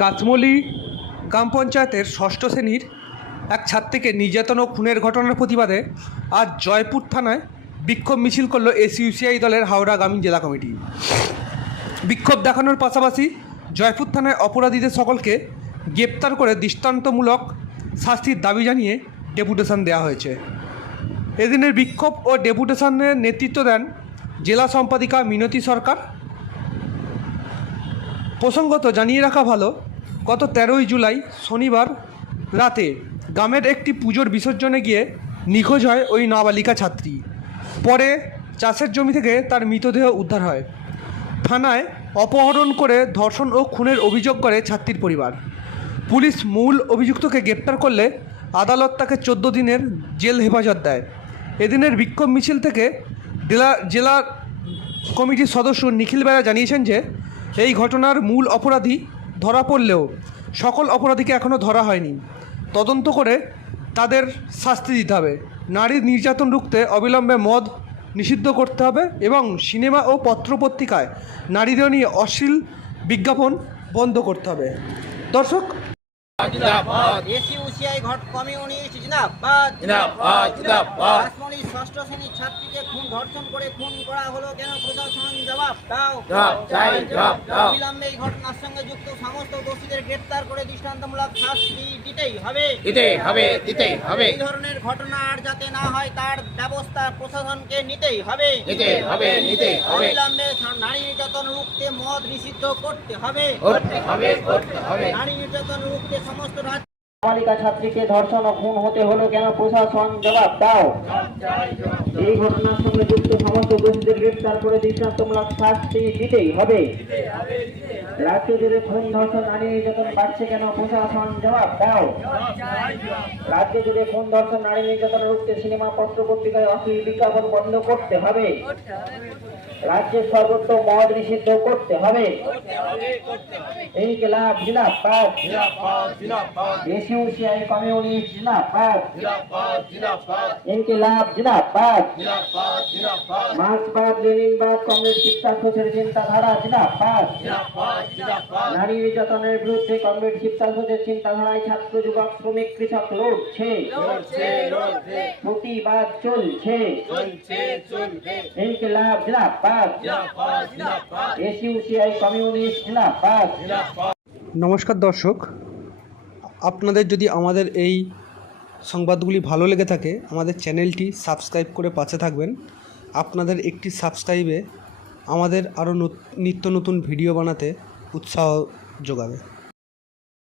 গাছমলি গ্রাম পঞ্চায়েতের ষষ্ঠ শ্রেণীর এক ছাত্রীকে নির্যাতন ও খুনের ঘটনার প্রতিবাদে আজ জয়পুর থানায় বিক্ষোভ মিছিল করল এসইউসিআই দলের হাওড়াগামী জেলা কমিটি। বিক্ষোভ দেখানোর পাশাপাশি জয়পুর থানায় অপরাধীদের সকলকে গ্রেপ্তার করে দৃষ্টান্তমূলক শাস্তির দাবি জানিয়ে ডেপুটেশন দেওয়া হয়েছে। এদিনের বিক্ষোভ ও ডেপুটেশনের নেতৃত্ব দেন জেলা সম্পাদিকা মিনতি সরকার। প্রসঙ্গত জানিয়ে রাখা ভালো, গত 13ই জুলাই শনিবার রাতে গ্রামের একটি পুজোর বিসর্জনে গিয়ে নিখোঁজ হয় ওই নাবালিকা ছাত্রী। পরে চাষের জমি থেকে তার মৃতদেহ উদ্ধার হয়। থানায় অপহরণ করে ধর্ষণ ও খুনের অভিযোগ করে ছাত্রীর পরিবার। পুলিশ মূল অভিযুক্তকে গ্রেপ্তার করলে আদালত তাকে 14 দিনের জেল হেফাজত দেয়। এদিনের বিক্ষোভ মিছিল থেকে জেলা কমিটির সদস্য নিখিল বেরা জানিয়েছেন যে এই ঘটনার মূল অপরাধী ধরা পড়লেও সকল অপরাধীকে এখনও ধরা হয়নি। তদন্ত করে তাদের শাস্তি দিতে হবে। নারী নির্যাতন রুখতে অবিলম্বে মদ নিষিদ্ধ করতে হবে এবং সিনেমা ও পত্রপত্রিকায় নারীদের নিয়ে অশ্লীল বিজ্ঞাপন বন্ধ করতে হবে। দর্শক, এসইউসিআই কমিউনিস্ট জিন্দাবাদ জিন্দাবাদ জিন্দাবাদ। গাছমলি ষষ্ঠ শ্রেণীর ছাত্রীকে ধর্ষণ করে খুন করা হলো কেন? প্রশাসন জবাব দাও। অবিলম্বে এই ঘটনার সঙ্গে যুক্ত সমস্ত দোষীদের গ্রেপ্তার করে দৃষ্টান্তমূলক শাস্তি দিতেই হবে। এই ধরনের ঘটনা আর যাতে না হয় তার ব্যবস্থা প্রশাসনকে নিতেই হবে। অবিলম্বে নারী নির্যাতন রুখতে মদ নিষিদ্ধ করতে হবে। নারী নির্যাতন রুখতে সমস্ত নাবালিকা ছাত্রীকে ধর্ষণ ও খুন হতে হলো কেন? প্রশাসন জবাব দাও। এই ঘটনার সঙ্গে যুক্ত সমস্ত দোষীদের গ্রেফতার করে দৃষ্টান্তমূলক শাস্তি দিতেই হবে। রাজ্য জুড়ে খুন ধর্ষণ নারী নির্যাতন বাড়ছে কেন? প্রশাসন জবাব দাও। রাজ্য জুড়ে খুন ধর্ষণ নারী নির্যাতন রুখতে সিনেমা পত্র পত্রিকায় অশ্লীল বিজ্ঞাপন বন্ধ করতে হবে। রাজ্যের সর্বত্র মদ নিষিদ্ধ করতে হবে। ইনকিলাব জিন্দাবাদ। এসইউসিআই কমিউনিস্ট জিন্দাবাদ। ইনকিলাব জিন্দাবাদ। মার্ক্সবাদ লেনিনবাদ কংগ্রেস শিক্ষা সোচের চিন্তাধারা জিন্দাবাদ। নারী নির্যাতনের বিরুদ্ধে কংগ্রেস শিক্ষা সোচের চিন্তাধারায় ছাত্র যুবক শ্রমিক কৃষক লড়ছে, প্রতিবাদ চলছে। ইনকিলাব জিন্দাবাদ। এসইউসিআই কমিউনিস্ট জিন্দাবাদ। নমস্কার দর্শক, আপনাদের যদি আমাদের এই সংবাদগুলি ভালো লেগে থাকে আমাদের চ্যানেলটি সাবস্ক্রাইব করে পাশে থাকবেন। আপনাদের একটি সাবস্ক্রাইবে আমাদের আরও নিত্য নতুন ভিডিও বানাতে উৎসাহ যোগাবে।